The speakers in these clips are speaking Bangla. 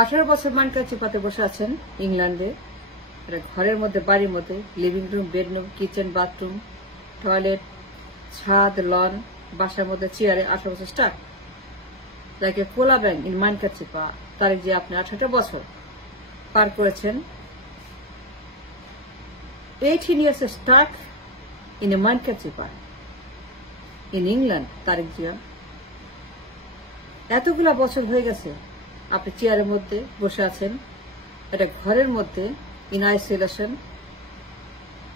18 বছর মানকা চিপাতে বসে আছেন ইংল্যান্ডে। ঘরের মধ্যে, বাড়ির মধ্যে, living room, bedroom, kitchen, bathroom, toilet, ছাদ, লন, বাসার মধ্যে চেয়ারে 18 বছর স্টাক। লাইক এ কোলা ব্যাং ইন মানকা চিপা। তারিখ যে আপনি 18 বছর পার করেছেন। 18 years stuck in a মানকা চিপা ইন ইংল্যান্ড। তারিখ জিয়া এতগুলা বছর হয়ে গেছে আপনি চেয়ারের মধ্যে বসে আছেন, এটা ঘরের মধ্যে, ইন আইসোলেশন,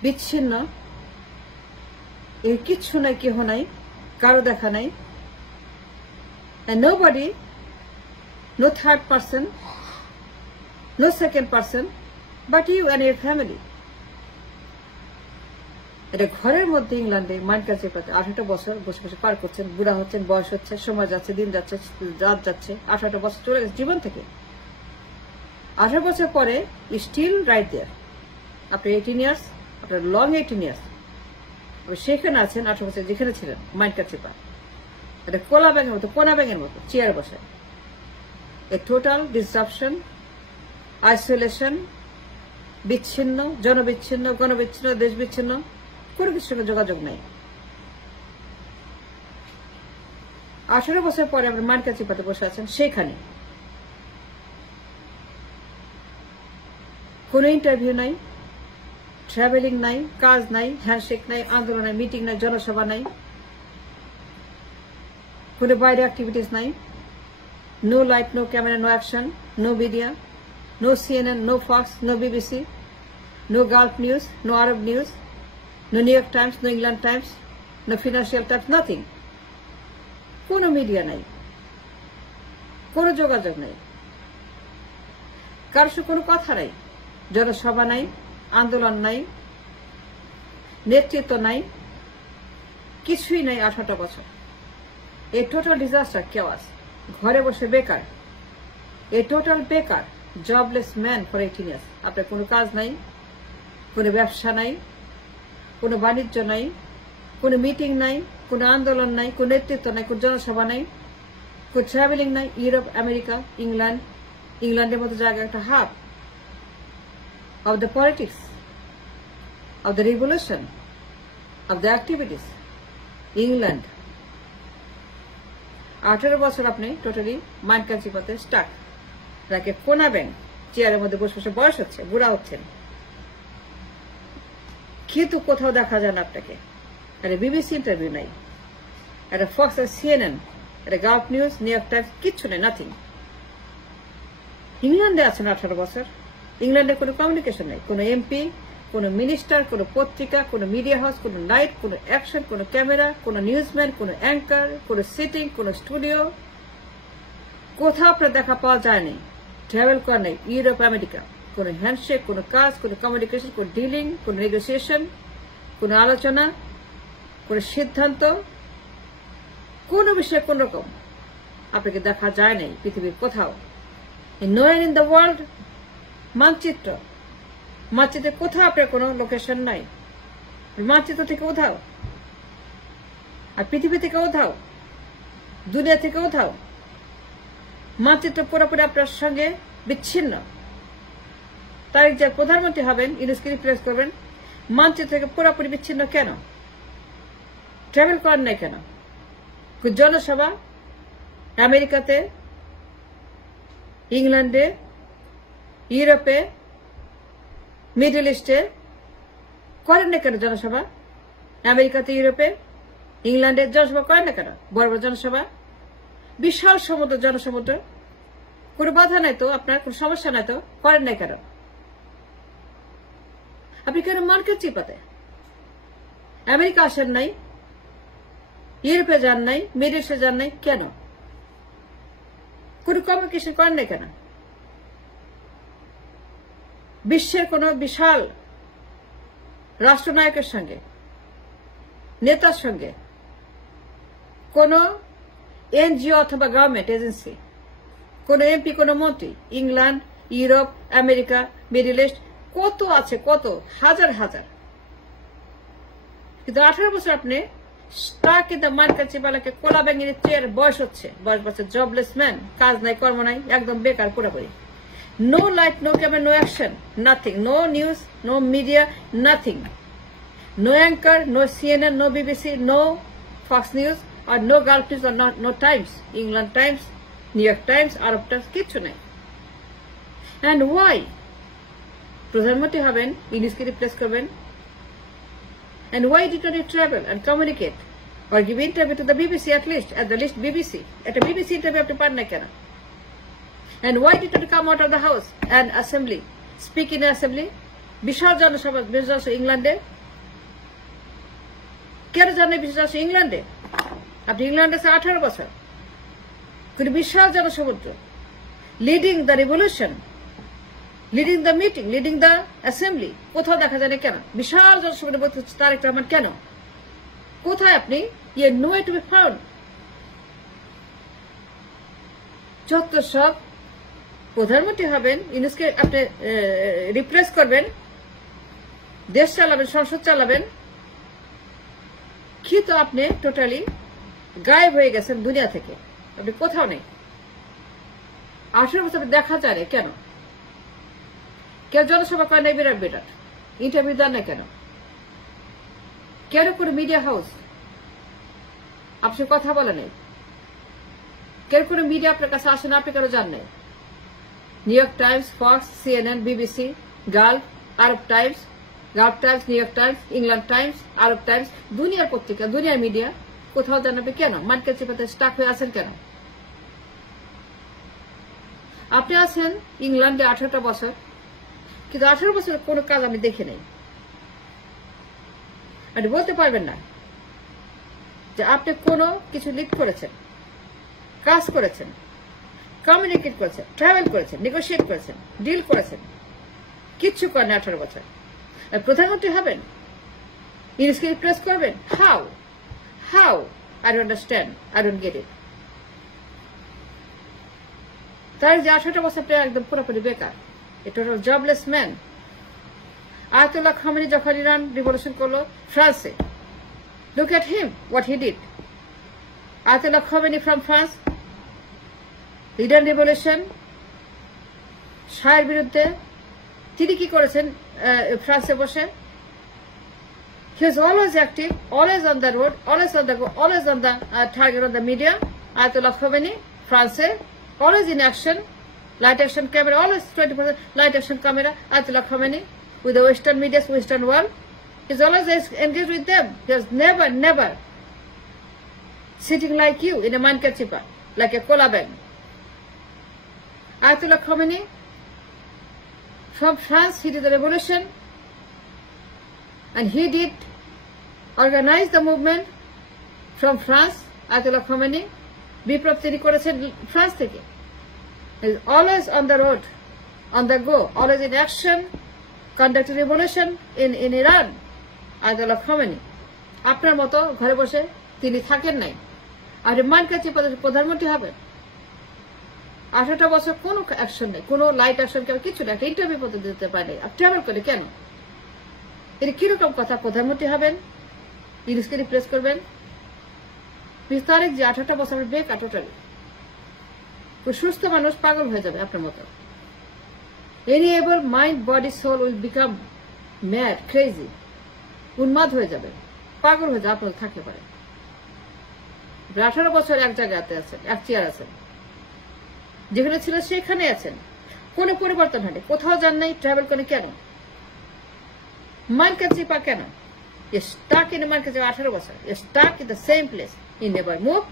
বিচ্ছিন্ন, এর কিচ্ছু নাই, কেহ নাই, কারো দেখা নাই, nobody, no third person, no second person, but you and your family. এটা ঘরের মধ্যে ইংল্যান্ডে মানকা চিপাতে 18 বছর বসে বসে পার করছেন। বুড়া হচ্ছেন, বয়স হচ্ছে, সময় যাচ্ছে, দিন যাচ্ছে, রাত যাচ্ছে, 18 বছর চলে গেছে জীবন থেকে। 18 বছর পরে স্টিল রাইট দেয়ার। আপনি 18 ইয়ার্স, আপনার লং 18 ইয়ার্স সেখানে আছেন, 18 বছর যেখানে ছিলেন মানকা চিপা। এটা কোলা ব্যাঙের মতো, কোনা ব্যাঙের মতো চেয়ার বসে। এ টোটাল ডিসরাপশন, আইসোলেশন, বিচ্ছিন্ন, জনবিচ্ছিন্ন, গণবিচ্ছিন্ন, দেশ বিচ্ছিন্ন, কোনো কিছুর সঙ্গে যোগাযোগ নাই। 18 বছর পরে আপনি মানকা চিপাতে বসে আছেন সেখানে। কোনো ইন্টারভিউ নাই, ট্রাভেলিং নাই, কাজ নাই, হ্যান্ডশেক নাই, আন্দোলন নাই, মিটিং নাই, জনসভা নাই, কোনো বাইরে অ্যাক্টিভিটিস নাই, no light, no camera, no action, no media, no CNN, no Fox, no BBC, no Gulf News, no Arab News, no New York Times, no England Times, no Financial Times, nothing. কোনো মিডিয়া নাই, কোনো যোগাযোগ নাই, কারোর সাথে কোনো কথা নাই, জনসভা নাই, আন্দোলন নাই, নেতৃত্ব নাই, কিছুই নাই। 18 বছর এই টোটাল ডিজাস্টার কেওয়াস। ঘরে বসে বেকার, এই টোটাল বেকার, জবলেস ম্যান ফর 18 ইয়ার্স। আপনার কোনো কাজ নাই, কোনো ব্যবসা নাই, কোনো বাণিজ্য নাই, কোনো মিটিং নাই, কোনো আন্দোলন নাই, কোনো নেতৃত্ব নাই, কোনো জনসভা নাই, কোনো ট্রাভেলিং নাই। ইউরোপ, আমেরিকা, ইংল্যান্ড, ইংল্যান্ডের মতো জায়গা একটা hub of the politics, of the revolution, of the activities. England 18 বছর আপনি টোটালি মানকা চিপাতে স্টাক। তাকে কোনা ব্যাংক চেয়ারের মধ্যে বসে বসে বয়স হচ্ছে, বুড়া হচ্ছেন, কিন্তু কোথাও দেখা যায় না আপনাকে। একটা BBC ইন্টারভিউ নাই, একটা ফক্স আর CNN, একটা Gulf news, new York Times, কিচ্ছু নেই, নাথিং। ইংল্যান্ডে আছেন 18 বছর, ইংল্যান্ডে কোনো কমিউনিকেশন নেই, কোনো এমপি, কোনো মিনিস্টার, কোনো পত্রিকা, কোনো মিডিয়া হাউস, কোনো লাইট, কোনো অ্যাকশন, কোনো ক্যামেরা, কোনো নিউজম্যান, কোনো অ্যাঙ্কার, কোনো সিটিং, কোনো স্টুডিও, কোথাও আপনার দেখা পাওয়া যায়নি। ট্রাভেল করা নেই, ইউরোপ, আমেরিকা, কোনো হ্যান্ডশেক, কোনো কাজ, কোনো কমিউনিকেশন, কোনো ডিলিং, কোনো নেগোসিয়েশন, কোনো আলোচনা, কোনো সিদ্ধান্ত, কোনো বিষয়ে কোন রকম আপনাকে দেখা যায় নাই পৃথিবীর কোথাও। নোয়েন ইন দ্য ওয়ার্ল্ড মানচিত্র, মানচিত্রে কোথাও আপনার কোনো লোকেশন নাই, মানচিত্র থেকে কোথাও, আর পৃথিবী থেকে কোথাও, দুনিয়া থেকে কোথাও। মানচিত্র পুরোপুরি আপনার সঙ্গে বিচ্ছিন্ন। তারিখ যা প্রধানমন্ত্রী হবেন, ইউনেস্কো রিপ্লেস করবেন, মানচিত্র থেকে পুরোপুরি বিচ্ছিন্ন কেন? ট্রাভেল করেন নাই কেন? জনসভা আমেরিকাতে, ইংল্যান্ডে, ইউরোপে, মিডল ইস্টে করেন না কেন জনসভা? আমেরিকাতে, ইউরোপে, ইংল্যান্ডে জনসভা করেন না কেন? বড় বড় জনসভা, বিশাল সমুদ্র, জনসমুদ্র, কোনো বাধা নাই তো, আপনার কোনো সমস্যা নাই তো, করেন না কেন? আপনি কেন মানকা চিপাতে? আমেরিকা আসেন নাই, ইউরোপে যান নাই, মিডল ইস্টে যান নাই কেন? কোনো কমিউনিকেশন করেন না কেন? বিশ্বের কোন বিশাল রাষ্ট্রনায়কের সঙ্গে, নেতার সঙ্গে, কোন এনজিও অথবা গভর্নমেন্ট এজেন্সি, কোন এমপি, কোন মন্ত্রী, England, Europe, America, middle east কত আছে, কত হাজার হাজার। কিন্তু 18 বছর আপনি স্টাক ইন দ্য মানকা চিপালাকে কোলা ব্যাঙের চেয়ার, বয়স হচ্ছে 22 বছর, জবলেস ম্যান, কাজ নাই, কর্ম নাই, একদম বেকার পুরোপুরি। No light, no camera, no action, nothing. No news, no media, nothing. No anchor, no CNN, no BBC, no Fox News, or no Gulf News, or no Times, England Times, New York Times, Arab Times, কিচ্ছু নেই. And why? প্রধানমন্ত্রী হবেন, ইউনুসকে রিপ্লেস করবেন. And why did not he travel and communicate or give interview to the BBC at the least BBC? At a BBC interview আপনি পান না কেন? And why did not come out of the house and assembly, speak in assembly? বিশাল জনসভা ইংল্যান্ডে. কেন জানে বিশাল ইংল্যান্ডে? আপনি ইংল্যান্ডে আছে 18 বছর. কিন্তু বিশাল জনসমুদ্র. Leading the revolution, leading the meeting, leading the assembly, কোথাও দেখা যায় না কেন? বিশাল জনসমুদ্র বলতে হচ্ছে তারেক রহমান কেন? কোথায় আপনি? ইয়ে নো টু বি ফাউন্ড. যত সব প্রধানমন্ত্রী হবেন, ইউনুসকে আপনি রিপ্লেস করবেন, দেশ চালাবেন, সংসদ চালাবেন, কিন্তু আপনি টোটালি গায়েব হয়ে গেছেন দুনিয়া থেকে. আপনি কোথাও নেই. 18 বছর দেখা যায় কেন? কেউ জনসভা করে নাই, বিরাট বিরাট ইন্টারভিউ দেন না কেন? কেন কোনো মিডিয়া হাউস আপনার কথা বলে নেই? কেন কোনো মিডিয়া আপনার কাছে আসে না, আপনি কেন জান নাই? New York Times, Fox, CNN, BBC, Gulf, Arab Times, Gulf Times, New York Times, England Times, Arab Times, দুনিয়ার পত্রিকা, দুনিয়ার মিডিয়া, কোথাও জানাবে কেন? মানকে চেপাতে স্টাক হয়ে আছেন কেন? আপনি আছেন ইংল্যান্ডে 18টা বছর, কিন্তু 18 বছরের কোনো কাজ আমি দেখি নাই. আপনি বলতে পারবেন না যে আপনি কোনো কিছু লিড করেছেন, কাজ করেছেন, কমিউনিকেট করেছেন, ট্রাভেল করেছেন, নেগোশিয়েট করেছেন, ডিল করেছেন. কিচ্ছু করেন 18 বছর. প্রধানমন্ত্রী হবেন, ইউনুসকে রিপ্লেস করবেন? How? I don't understand. I don't get it. তার যে 18টা বছর একদম পুরোপুরি বেকার, a total jobless man. Ayatollah Khamenei যখন ইরান রিভলিউশন করলো ফ্রান্সে, look at him, what he did. Ayatollah Khamenei from France, Iran revolution, শাহের বিরুদ্ধে তিনি কি করেছেন ফ্রান্সে বসে? He was always active, always on the road, always on the go, always on the target of the media. Ayatollah Khomeini, France, always in action, light action camera, always 20% light action camera. Ayatollah Khomeini with the Western media, Western world, he's always engaged with them. He was never sitting like you in a mankachipa, like a cola bag. Ayatollah Khomeini from France, he did the revolution, and he did organize the movement from France. Ayatollah Khomeini বিপ্লব তিনি করেছেন ফ্রান্স থেকে. He is always on the road, on the go, always in action, conducted revolution in Iran. Ayatollah Khomeini আপনার মতো ঘরে বসে তিনি থাকেন নাই. আর মান কাছে প্রধানমন্ত্রী হবেন, 18টা বছর কোনো অ্যাকশন নেই, কোনো লাইট অ্যাকশন কিছু না, একটা ইন্টারভিউ পর্যন্ত দিতে পারে. ট্রাভেল করে কেন? এটা কিরকম কথা? প্রধানমন্ত্রী হবেন, ইউনুসকে রিপ্লেস করবেন? তারেক যে 18টা বছর বেকার টোটালি. সুস্থ মানুষ পাগল হয়ে যাবে আপনার মতো. Any able mind, body, soul will become mad, crazy, উন্মাদ হয়ে যাবে, পাগল হয়ে যাবে. আপনার থাকতে পারে 18 বছর এক জায়গাতে আছেন, এক চেয়ার আছেন, যেখানে ছিল সেখানে আছেন, কোনো পরিবর্তন হয়নি, কোথাও যান নাই, ট্রাভেল করে কেন? মাইন্ড কাচিপা কেন? Stuck in a man 18 বছর, stuck in the same place. He never move,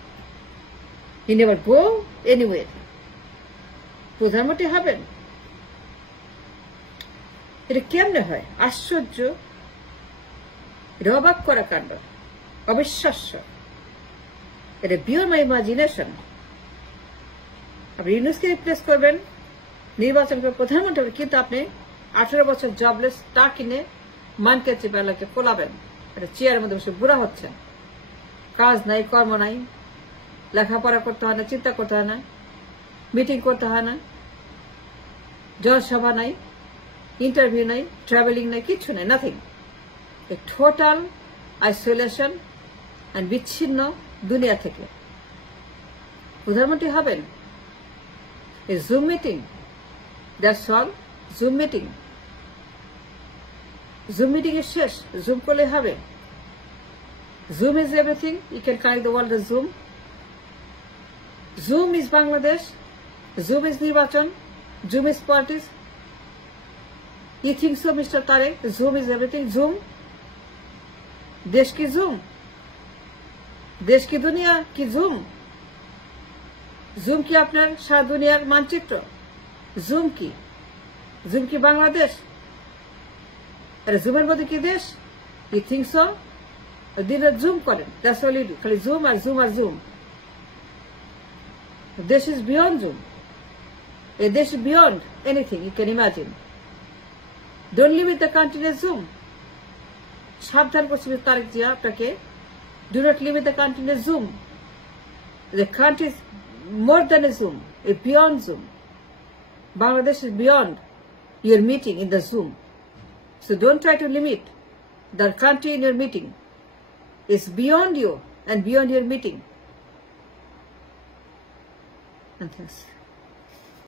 he never go anywhere. প্রধানমন্ত্রী হবেন, এটা কেমনে হয়? আশ্চর্য, এটা অবাক করা কাণ্ড, অবিশ্বাস্য. এটা বিয়ন্ড মাই ইমাজিনেশন. আপনি ইউনুসকে রিপ্লেস করবেন, নির্বাচন করে প্রধানমন্ত্রী হবে, কিন্তু আপনি 18 বছর জবলেস স্টাক ইনে মানকে চেপালাকে কোলাবেন, একটা চেয়ারের মধ্যে বসে বুড়া হচ্ছেন. কাজ নাই, কর্ম নাই, লেখাপড়া করতে হয় না, চিন্তা করতে হয় না, মিটিং করতে হয় না, জনসভা নাই, ইন্টারভিউ নাই, ট্রাভেলিং নাই, কিচ্ছু নাই, নাথিং. টোটাল আইসোলেশন অ্যান্ড বিচ্ছিন্ন দুনিয়া থেকে. প্রধানমন্ত্রী হবেন, zoom meeting, That's all. Zoom meeting. Zoom meeting is শেষ. Zoom করলে হবে. Zoom is everything. You can connect the world with Zoom. Zoom is Bangladesh. Zoom is নির্বাচন. Zoom is politics. You think so, Mr. Tarek? Zoom is everything. Zoom. देश की Zoom. देश की दुनिया की Zoom. Zoom की আপনার সারা দুনিয়ার মানচিত্র. Zoom কি? Zoom কি বাংলাদেশ? আরে জুমের মধ্যে কি দেশ? You think so? দিনে জুম করেন. That's all you do. খালি জুম আর জুম আর zoom. This is beyond Zoom. This is beyond anything you can imagine. Don't limit the country to Zoom. সাবধান করছি তারেক জিয়া আপনাকে. Do not limit the country to Zoom. The country is more than a Zoom. It's beyond Zoom. Bangladesh is beyond your meeting in the Zoom. So don't try to limit the country in your meeting. It's beyond you and beyond your meeting. And thanks.